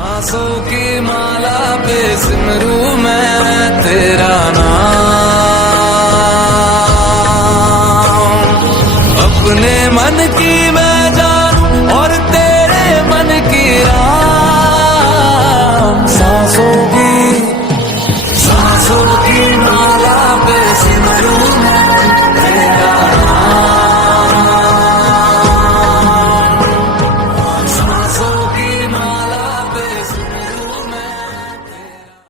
सांसों की माला पे सिमरू मैं तेरा नाम, अपने मन की मैं